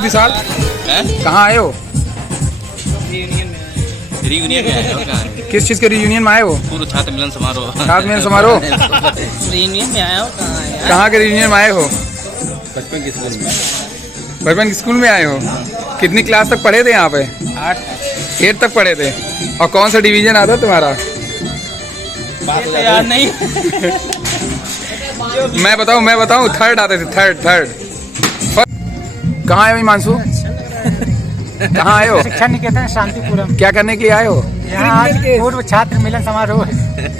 हो विशाल? कहाँ आए हो? रियूनियन में आए हो? कहाँ है? किस चीज़ के रियूनियन में आए हो? पूर्व छात्र मिलन समारोह। छात्र मिलन समारोह? रियूनियन में आया हो? कहाँ के रियूनियन में आए हो? बचपन की स्कूल में। बचपन की स्कूल में आए हो? कितनी क्लास तक पढ़े थे यहाँ पे? 8 तक पढ़े थे। और कौन सा डिवीजन आता तुम्हारा? याद नहीं। मैं बताऊँ 3rd आते थे, 3rd। कहाँ आए हो हिमांशु? कहाँ आए हो? शिक्षा निकेतन शांतिपुरम। क्या करने के लिए आए हो? यहाँ पूर्व छात्र मिलन समारोह है।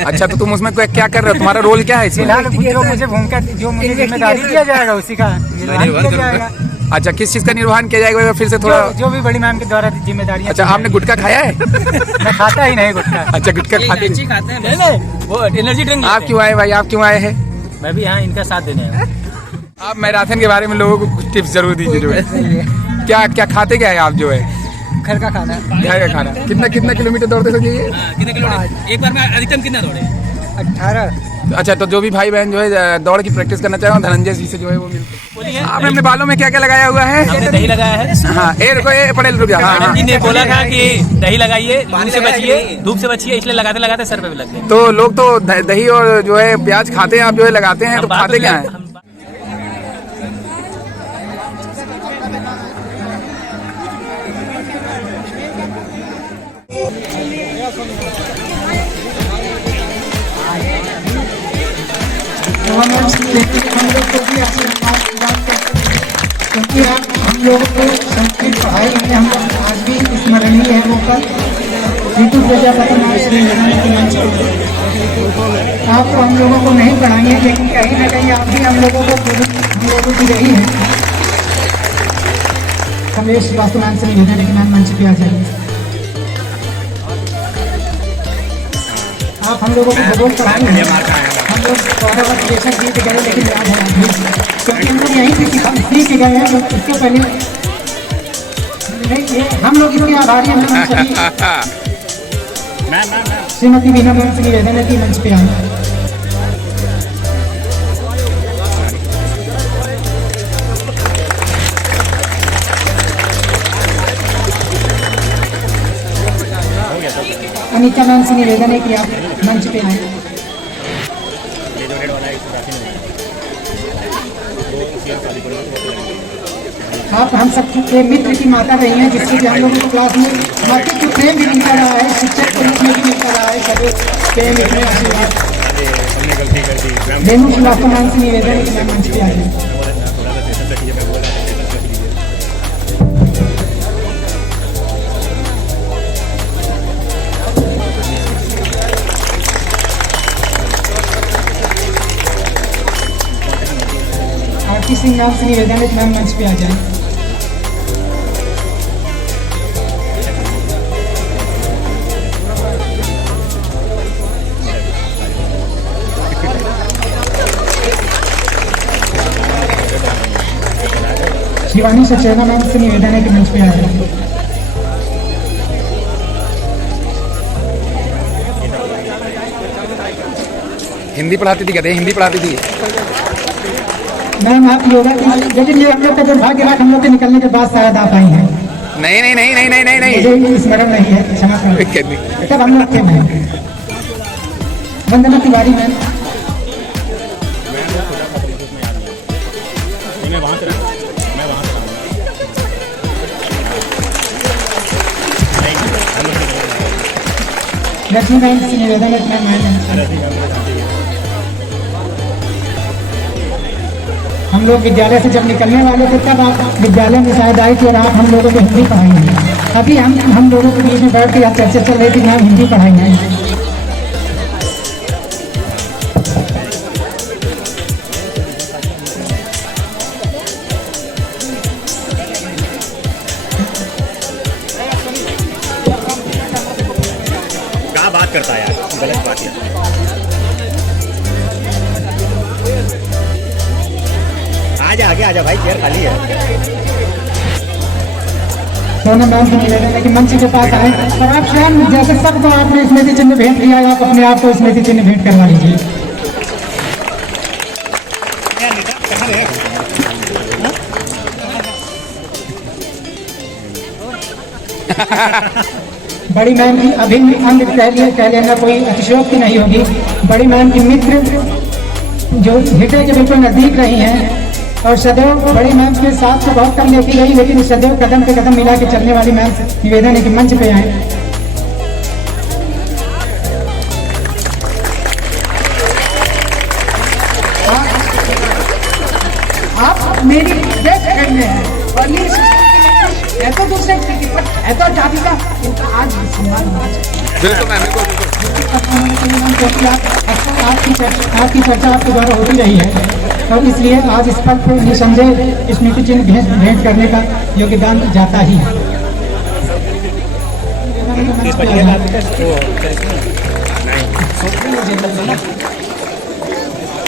अच्छा, तो तुम उसमें क्या कर रहे हो? तुम्हारा रोल क्या है इसमें? फिलहाल जो मुझे जिम्मेदारी दिया जाएगा उसी का निर्वहन किया जाएगा। अच्छा, किस चीज़ का निर्वहन किया जाएगा? फिर से थोड़ा जो भी बड़ी मैम के द्वारा जिम्मेदारी। अच्छा, आपने गुटखा खाया है? मैं खाता ही नहीं गुटखा। अच्छा, गुटखा खाते हैं। वो एनर्जी ड्रिंक। आप क्यों आए भाई? आप क्यों आए हैं? मैं भी यहाँ इनका साथ देने आया। आप मैराथन के बारे में लोगों को कुछ टिप्स जरूर दीजिए। जो है क्या खाते क्या है आप? जो है घर का खाना। घर का खाना। कितना किलोमीटर दौड़ते थे ये? कितने किलोमीटर एक बार में अधिकतम कितना दौड़े? 18। अच्छा, तो जो भी भाई बहन जो है दौड़ की प्रैक्टिस करना चाहे धनंजय जी से जो है वो मिलते। आपने अपने बालों में क्या क्या लगाया हुआ है? हमने दही लगाया है। हाँ, रुक जा। हाँ, जी ने बोला था कि दही लगाइए, धूप से बचिए, इसलिए लगाते लगाते सर पे भी लग गए। तो लोग तो दही और जो है प्याज खाते हैं, आप जो है लगाते हैं, तो खाते क्या है? हम लोग को भी आशीर्वाद क्योंकि हम लोगों को संस्कृत पढ़ाई में हम लोग आज भी स्मरणीय है वो कल ऋतु प्रजापति आपको हम लोगों को नहीं पढ़ाएंगे, लेकिन कहीं ना कहीं आप भी हम लोगों को की रही है। कमलेश वास्तुमान से निवेदन है कि मैम मंच पे आ जाइए। आप हम लोगों को भूगोल पढ़ाएंगे। हम लोग 12 वर्ष बेशक जीत गए, लेकिन याद है अभी क्योंकि हम लोग यहीं सीख के गए हैं। इसके पहले नहीं, हम लोग इतने आभारी हैं सभी। श्रीमती बीना मैम से निवेदन है कि मंच पे आए। अनीता मैम से निवेदन है कि आप मंच पे आए। आप हम सबके मित्र की माता रही हैं, जिससे कि हम लोगों को क्लास में माता को प्रेम भी मिलता रहा है, शिक्षक के रूप में भी मिलता रहा है। सभी प्रेम इतने आशीर्वाद। रेणु श्रीवास्तव से निवेदन है कि मैं मंच पे आ जाए। आरती सिंह नाम से निवेदन है कि मैं मंच पे आ जाए। शिवानी सचेना मैम से निवेदन है कि मंच पे आ जाए। हिंदी पढ़ाती थी? कहते हैं हिंदी पढ़ाती थी। मैम आप योगा की, लेकिन ये हम लोग का दुर्भाग्य रहा, हम लोग के निकलने के बाद शायद आप आई हैं। नहीं। मुझे स्मरण नहीं है, क्षमा करें। तब हम लोग थे मैम। वंदना तिवारी मैम। लक्ष्मी मैम से निवेदन है मैम। हम लोग विद्यालय से जब निकलने वाले थे तब आप विद्यालय में शायद आई थी और आप हम लोगों को हिंदी पढ़ाई है। अभी हम लोगों के बीच में बैठ के चर्चा चल रही थी, मैम हिंदी पढ़ाई है। क्या बात करता है यार, गलत बात है। आगे आजा भाई, चेयर खाली है। सोना मैम से निवेदन है कि मंच के पास आए और आप स्वयं जैसे सबको आपने स्मृति चिन्ह भेंट किया है, आप अपने आप को स्मृति चिन्ह भेंट करवा लीजिए। बड़ी मैम की अभिन्न अंग कह लेना कोई अतिशयोक्ति नहीं होगी। बड़ी मैम की मित्र जो हृदय के बिल्कुल नजदीक रही हैं और सदैव बड़ी मैम के साथ तो बहुत कम देखी गई, लेकिन सदैव कदम पे कदम मिला के चलने वाली मैम निवेदन है कि मंच पे आए। आप मेरी बेस्ट फ्रेंड हैं और ये है तो दूसरे है तो जाति का इनका आज भी सम्मान होना चाहिए। बिल्कुल मैम, बिल्कुल क्योंकि आपकी चर्चा आपके द्वारा होती रही है और इसलिए आज इस पद पर निसंदेह स्मृति चिन्ह भेंट करने का योगदान जाता ही है।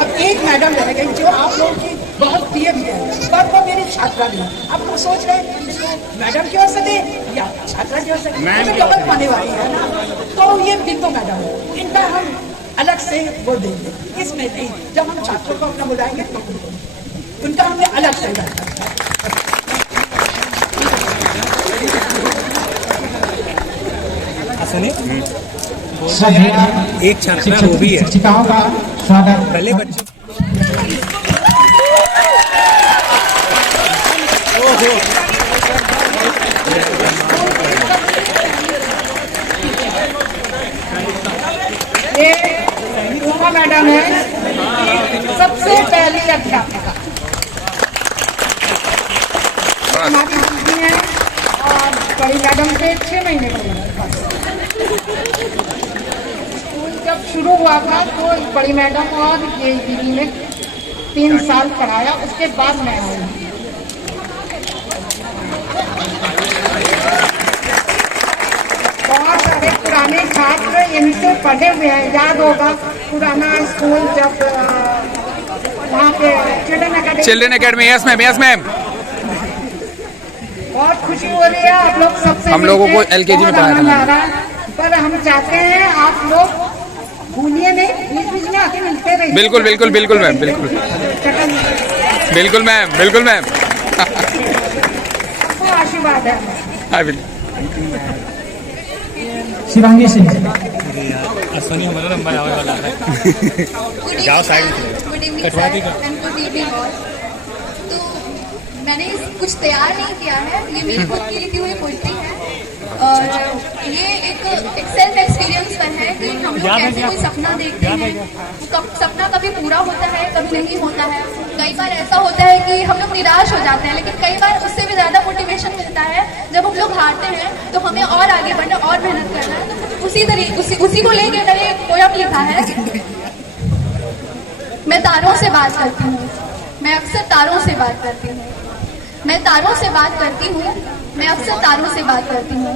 अब एक मैडम रह गई जो आप लोगों की बहुत प्रिय भी है, पर वो मेरी छात्रा भी है। अब लोग सोच रहे हैं मैडम की ओर से दे या छात्रा की ओर से, डबल पाने वाली है ना। तो ये बिंदु मैडम है, इनका हम अलग से वो देंगे, इसमें नहीं। जब हम छात्रों को अपना बुलाएंगे तो उनका हमें अलग से करना। एक छात्रा वो भी है, शिक्षिकाओं का स्वागत। पहले बच्चे ये उमा मैडम है, सबसे पहली अध्यापिका हमारी दीदी है और बड़ी मैडम के 6 महीने का स्कूल जब शुरू हुआ था तो बड़ी मैडम और ये दीदी ने 3 साल पढ़ाया, उसके बाद मैं आई। बहुत सारे पुराने छात्र इनसे पढ़े हुए हैं, याद होगा पुराना स्कूल जब वहाँ पे children academy. Yes ma'am, yes ma'am. बहुत खुशी हो रही है आप लोग सबसे हम लोगों को LKG में पढ़ाया था, पर हम चाहते हैं आप लोग भूलिए नहीं, बीच बीच में आके मिलते रहिए। बिल्कुल बिल्कुल बिल्कुल मैम, बिल्कुल बिल्कुल मैम, बिल्कुल मैम। आपको आशीर्वाद है। हाँ बिल्कुल। शिवांगी सिंह। सोनी हमारा नंबर आने वाला है। जाओ side good evening sir and good evening all. तो मैंने कुछ तैयार नहीं किया है, ये मेरी खुद की लिखी हुई पोइट्री है और ये एक सेल्फ एक्सपीरियंस पर है कि हम लोग कैसे कोई सपना देखते हैं, सपना कभी पूरा होता है कभी नहीं होता है। कई बार ऐसा होता है कि हम लोग निराश हो जाते हैं, लेकिन कई बार उससे भी ज्यादा मोटिवेशन मिलता है जब हम लोग हारते हैं तो हमें और आगे बढ़ना और मेहनत करना है। तो उसी को लेकर मैंने पोयम लिखा है। मैं तारों से बात करती हूँ, मैं अक्सर तारों से बात करती हूँ, मैं तारों से बात करती हूँ, मैं अक्सर तारों से बात करती हूँ।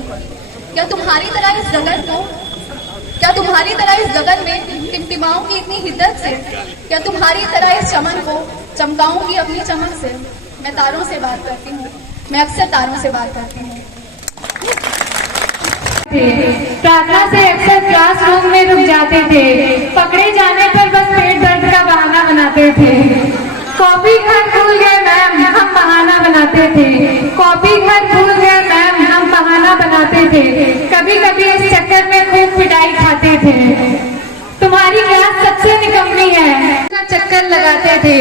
क्या तुम्हारी तरह इस गगन में टिमटिमाऊंगी इतनी हिद्दत से? क्या तुम्हारी तरह इस चमन को चमकाऊंगी अपनी चमक से? मैं तारों से बात करती हूँ, मैं अक्सर तारों से बात करती हूँ। प्रार्थना से अक्सर क्लासरूम में रुक जाते थे, पकड़े जाने पर बस पेट दर्द का बहाना बनाते थे। कॉपी घर भूल गए मैम, हम बहाना बनाते थे। कॉपी घर भूल गए मैम, हम बहाना बनाते थे। कभी कभी इस चक्कर में खूब पिटाई खाते थे। तुम्हारी क्लास सबसे निकम्मी है का चक्कर लगाते थे।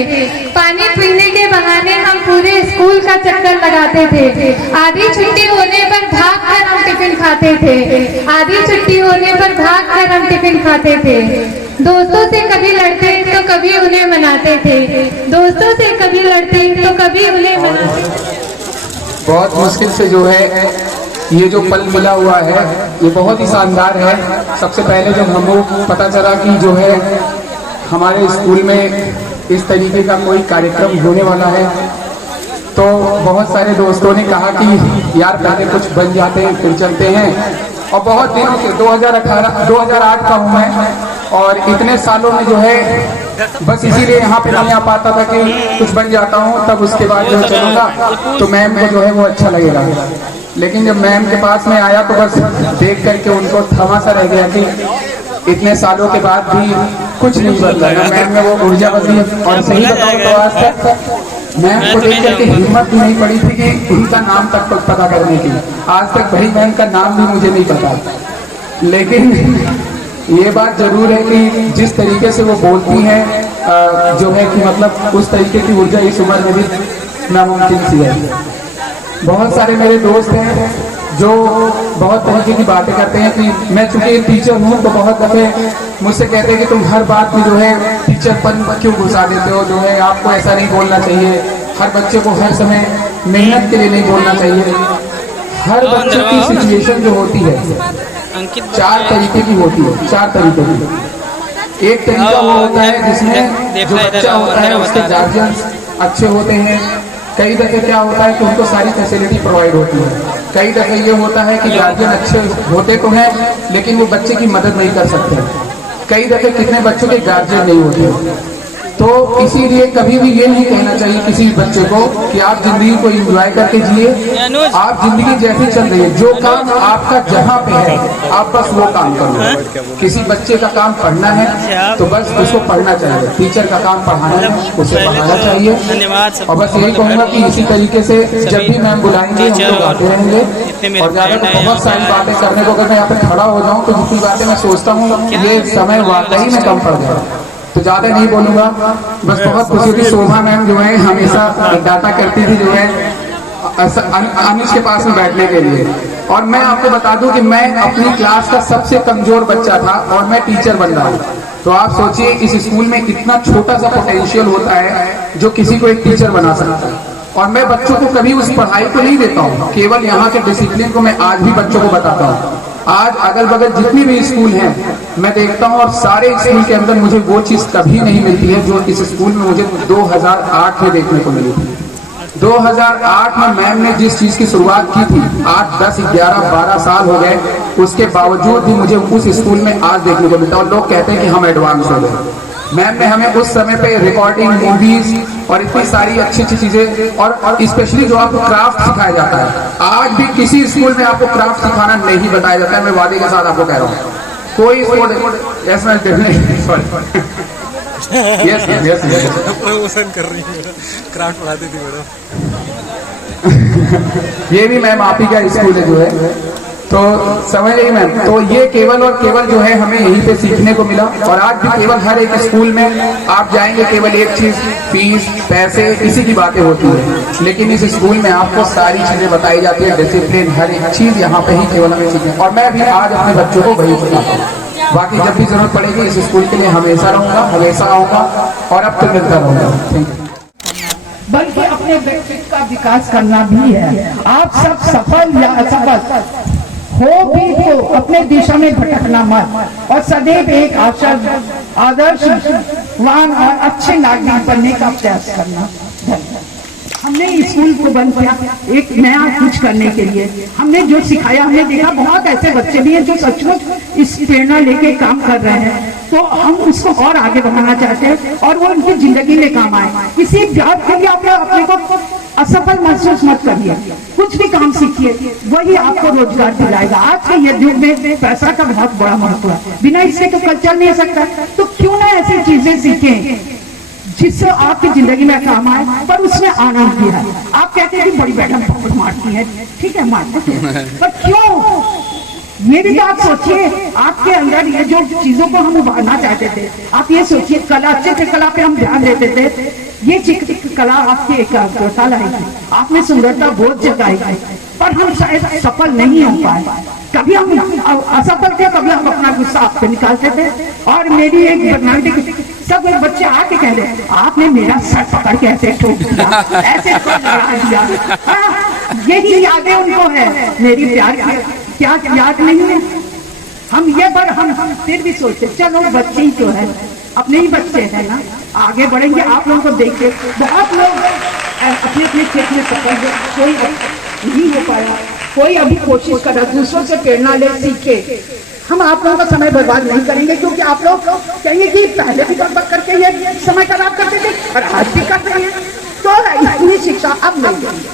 पानी पीने के बहाने हम पूरे स्कूल का चक्कर लगाते थे। आधी छुट्टी होने पर भाग कर हम टिफिन खाते थे। आधी छुट्टी होने पर भाग कर हम टिफिन खाते थे। दोस्तों से कभी लड़ते तो कभी उन्हें मनाते थे। दोस्तों से कभी लड़ते तो कभी उन्हें मनाते थे। बहुत मुश्किल से जो है ये जो पल मिला हुआ है ये बहुत ही शानदार है। सबसे पहले जब हम लोग पता चला कि जो है हमारे स्कूल में इस तरीके का कोई कार्यक्रम होने वाला है तो बहुत सारे दोस्तों ने कहा कि यार पहले कुछ बन जाते हैं फिर चलते हैं। और बहुत दिनों से 2008 का हूँ मैं और इतने सालों में जो है बस इसीलिए यहाँ पे नहीं आ पाता था कि कुछ बन जाता हूँ तब उसके बाद जो चलूँगा तो मैम को जो है वो अच्छा लगेगा। लेकिन जब मैम के पास में आया तो बस देख करके उनको थमा सा रह गया कि इतने सालों के बाद भी कुछ नहीं बदला। मैम में वो ऊर्जा बदली और सही बताऊँ तो आज तक मैम को देख करके हिम्मत भी नहीं पड़ी थी कि उनका नाम तक पता करने की। आज तक भाई मैम का नाम भी मुझे नहीं पता, लेकिन ये बात जरूर है कि जिस तरीके से वो बोलती हैं जो है कि मतलब उस तरीके की ऊर्जा इस उम्र में भी नामुमकिन सी है। बहुत सारे मेरे दोस्त हैं जो बहुत तरीके की बातें करते हैं कि मैं चूंकि टीचर हूँ तो बहुत दफे मुझसे कहते हैं कि तुम हर बात में जो है टीचरपन क्यों घुसा देते हो, जो है आपको ऐसा नहीं बोलना चाहिए, हर बच्चे को हर समय मेहनत के लिए नहीं बोलना चाहिए। हर बच्चे की सिचुएशन जो होती है 4 तरीके की होती है, 4 तरीके की। एक तरीका वो होता है जिसमें जो बच्चा होता है उसके गार्जियंस अच्छे होते हैं। कई दफे क्या होता है कि उनको सारी फैसिलिटी प्रोवाइड होती है। कई दफे ये होता है कि गार्जियन अच्छे होते तो हैं लेकिन वो बच्चे की मदद नहीं कर सकते। कई दफे कितने बच्चों के गार्जियन नहीं होते। तो इसीलिए कभी भी ये नहीं कहना चाहिए किसी भी बच्चे को कि आप जिंदगी को एंजॉय करके जिए। आप जिंदगी जैसी चल रही है, जो काम आपका जहाँ पे है आप बस वो काम करो। किसी बच्चे का काम पढ़ना है तो बस उसको पढ़ना चाहिए, टीचर का काम पढ़ाना है उसे पढ़ाना चाहिए। और बस यही कहूँगा कि इसी तरीके से जब भी मैम बुलाएंगे हम लोग आते रहेंगे। और ज्यादा तो बहुत सारी बातें करने को अगर मैं यहाँ पे खड़ा हो जाऊँ तो जितनी बातें मैं सोचता हूँ ये समय वाकई में कम पड़ गया, तो ज्यादा नहीं बोलूंगा। बस बहुत खुशी थी, शोभा मैम जो है हमेशा डाटा करती थी जो है अनिश के पास में बैठने के लिए। और मैं आपको बता दूं कि मैं अपनी क्लास का सबसे कमजोर बच्चा था और मैं टीचर बन रहा हूँ। तो आप सोचिए इस स्कूल में इतना छोटा सा पोटेंशियल होता है जो किसी को एक टीचर बना सकता है। और मैं बच्चों को कभी उस पढ़ाई को नहीं देता हूँ, केवल यहाँ के डिसिप्लिन को मैं आज भी बच्चों को बताता हूँ। आज अगल बगल जितनी भी स्कूल हैं मैं देखता हूँ और सारे स्कूल के अंदर मुझे वो चीज़ कभी नहीं मिलती है जो इस स्कूल में मुझे 2008 में देखने को मिली थी। 2008 में मैम ने जिस चीज़ की शुरुआत की थी, 8, 10, 11, 12 साल हो गए, उसके बावजूद भी मुझे उस स्कूल में आज देखने को मिलता है। और लोग कहते हैं कि हम एडवांस हो गए। मैम ने हमें उस समय पे रिकॉर्डिंग, मूवीज और इतनी सारी अच्छी अच्छी चीजें और स्पेशली जो आपको क्राफ्ट सिखाया जाता है, आज भी किसी स्कूल में आपको क्राफ्ट सिखाना नहीं बताया जाता है। मैं वादे के साथ आपको कह रहा हूँ, कोई प्रमोशन कर रही है, क्राफ्ट पढ़ाती थी मैडम। ये भी मैम आप ही का स्कूल है जो है, तो समझ रही मैम। तो ये केवल और केवल जो है हमें यहीं पे सीखने को मिला। और आज भी केवल हर एक स्कूल में आप जाएंगे केवल एक चीज, फीस, पैसे, इसी की बातें होती है। लेकिन इस स्कूल में आपको सारी चीजें बताई जाती है, डिसिप्लिन, हर एक चीज यहाँ पे ही केवल हमें सीखने। और मैं भी आज अपने बच्चों को वही सिखाता हूँ। बाकी जब भी जरूरत पड़ेगी इस स्कूल के लिए हमेशा रहूंगा, हमेशा आऊंगा और अब तो मिलता रहूंगा। Thank you. बल्कि अपने व्यक्तित्व का विकास करना भी है। आप सब सफल या असफल हो भी तो अपने दिशा में भटकना मत और सदैव एक आदर्शवान और अच्छे नागरिक बनने का प्रयास करना। हमने स्कूल को बंद किया एक नया कुछ करने के लिए। हमने जो सिखाया, हमने देखा बहुत ऐसे बच्चे भी हैं जो सचमुच इस प्रेरणा लेके काम कर रहे हैं, तो हम उसको और आगे बढ़ाना चाहते हैं और वो उनकी जिंदगी में काम आए। किसी बात के लिए आप अपने को असफल महसूस मत करिए, कुछ भी काम सीखिए, वही आपको रोजगार दिलाएगा। आज के ये युग में पैसा का बहुत बड़ा महत्व है, बिना इससे तो कल चल नहीं सकता। तो क्यों ना ऐसी चीजें सीखें जिससे आपकी जिंदगी में काम आए, पर उसमें आनंद भी है। आप कहते हैं कि बड़ी मैडम पकड़ मारती है, ठीक है मारते हैं, पर क्यों? ये भी तो आप सोचिए, आपके अंदर ये जो चीजों को हम उभारना चाहते थे, आप ये सोचिए कला, अच्छे कला पे हम ध्यान देते थे, ये कला आपकी एकाग्रता लाएगी, आप में सुंदरता बहुत जगाएगी, पर हम शायद सफल नहीं हो पाए। कभी हम असफल थे, कभी हम अपना गुस्सा आप पे निकालते थे। और मेरी एक बदनामी, सब बच्चे आके कह रहे आपने मेरा सर पकड़ के ऐसे ठोक दिया, ऐसे लड़ा दिया। यही यादें उनको है, मेरी प्यार की क्या याद नहीं है। हम ये पर हम फिर भी सोचते चलो बच्चे ही तो है, अपने ही बच्चे हैं ना, आगे बढ़ेंगे। आप लोगों को देख के बहुत लोग अपने अपने क्षेत्र में सफल हो, कोई नहीं हो पाया, कोई अभी कोशिश कर रहा, दूसरों से प्रेरणा ले, सीखे। हम आप लोगों का समय बर्बाद नहीं करेंगे, क्योंकि आप लोग कहेंगे कि पहले भी बर्बाद करके ये समय खराब करते थे और आज भी कर रहे हैं, तो इतनी शिक्षा अब नहीं देंगे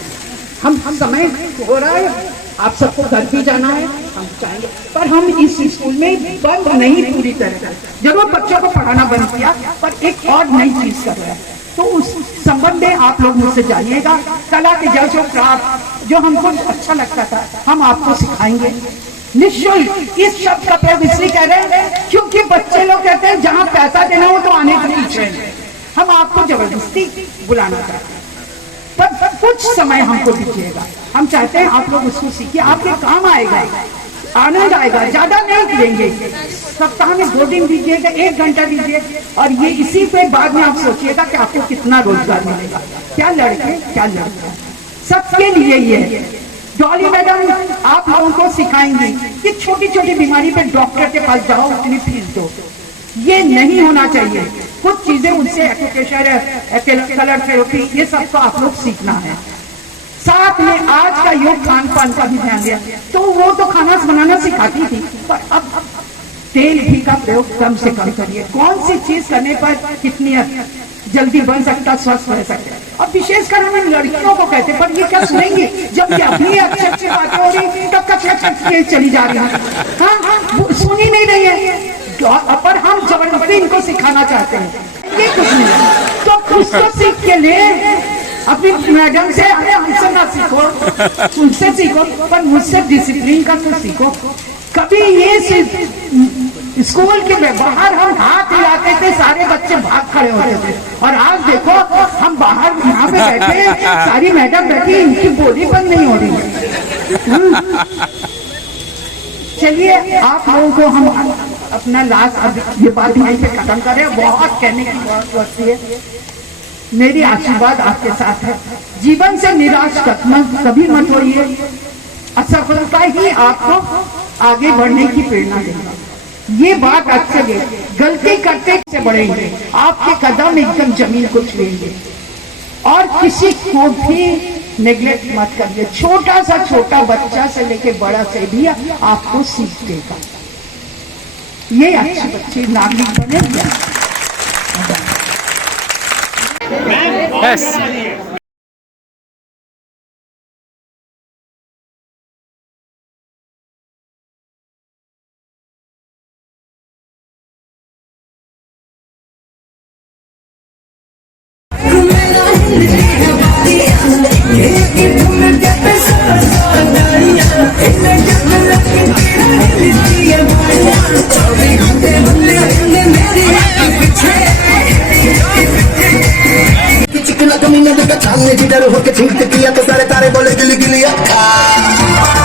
हम। समय हो रहा है, आप सबको घर भी जाना है, हम चाहेंगे, पर हम इस स्कूल में बंद नहीं पूरी तरह। जरूर बच्चों को पढ़ाना बंद किया, पर एक और नई चीज कर रहे हैं। तो उस संबंध में आप लोग मुझसे जानिएगा। कला के जल जो क्राफ्ट जो हमको अच्छा लगता था हम आपको सिखाएंगे निःशुल्क। इस शब्द का प्रयोग इसलिए कह रहे हैं क्योंकि बच्चे लोग कहते हैं जहां पैसा देना हो तो आने के पीछे हम आपको जबरदस्ती बुलाना चाहते हैं, पर कुछ समय हमको दीजिएगा। हम चाहते हैं आप लोग उसको सीखिए, आपके काम आएगा, आनंद आएगा। ज्यादा नहीं देंगे, सप्ताह में 2 दिन दीजिएगा, 1 घंटा दीजिए, और ये इसी पे बाद में आप सोचिएगा कि आपको कितना रोजगार मिलेगा। क्या लड़के क्या लड़कियां, सबके लिए ये डॉली मैडम आप लोगों को सिखाएंगी कि छोटी छोटी बीमारी पे डॉक्टर के पास जाओ, अपनी फीस दो। ये नहीं होना चाहिए। कुछ चीजें उनसे एक्यूप्रेशर, कलर थेरेपी, ये सब तो आप लोग सीखना है। साथ में आज का योग खान पान का भी ध्यान दिया। तो वो तो खाना बनाना सिखाती थी, पर अब तेल घी का प्रयोग कम से कम करिए। कौन सी चीज करने पर कितनी जल्दी बन सकता, स्वस्थ रह सकता। और विशेषकर हम इन लड़कियों को कहते, पर ये क्या सुनेंगी जब ये अपनी अच्छी अच्छी बातें हो रही तब कच्चे चली जा रही है। हाँ, सुन ही नहीं रही है, पर हम जबरदस्ती इनको सिखाना चाहते हैं। ये कुछ नहीं है तो उसको सीख के ले, अपनी मैडम से, हमसे ना सीखो, उनसे सीखो, पर मुझसे डिसिप्लिन का तो सीखो। कभी ये स्कूल के बाहर हम हाथ हिलाते थे, सारे बच्चे भाग खड़े होते थे, और आज देखो हम बाहर यहाँ पे बैठे, सारी मैडम बैठी, इनकी बोली बंद नहीं हो रही है। चलिए आप लोगों को हम अपना लास्ट ये बात यहीं पे खत्म करें। बहुत कहने की बात होती है, मेरी आशीर्वाद आपके साथ है। जीवन से निराश कभी मत होइए, असफलता ही आपको आगे बढ़ने की प्रेरणा देगा। ये बात अच्छे है, गलती करते से बढ़ेंगे, आपके कदम एकदम जमीन को छुएंगे। और किसी को भी नेग्लेक्ट मत करिए, छोटा सा छोटा बच्चा से लेके बड़ा से भी आपको सीख देगा। ये अच्छे बच्चे नागरिक बने। यस चिकना कमीना देखा छानने की डर होके छींकते किया तो सारे तारे बोले गिली गिली अक्खा।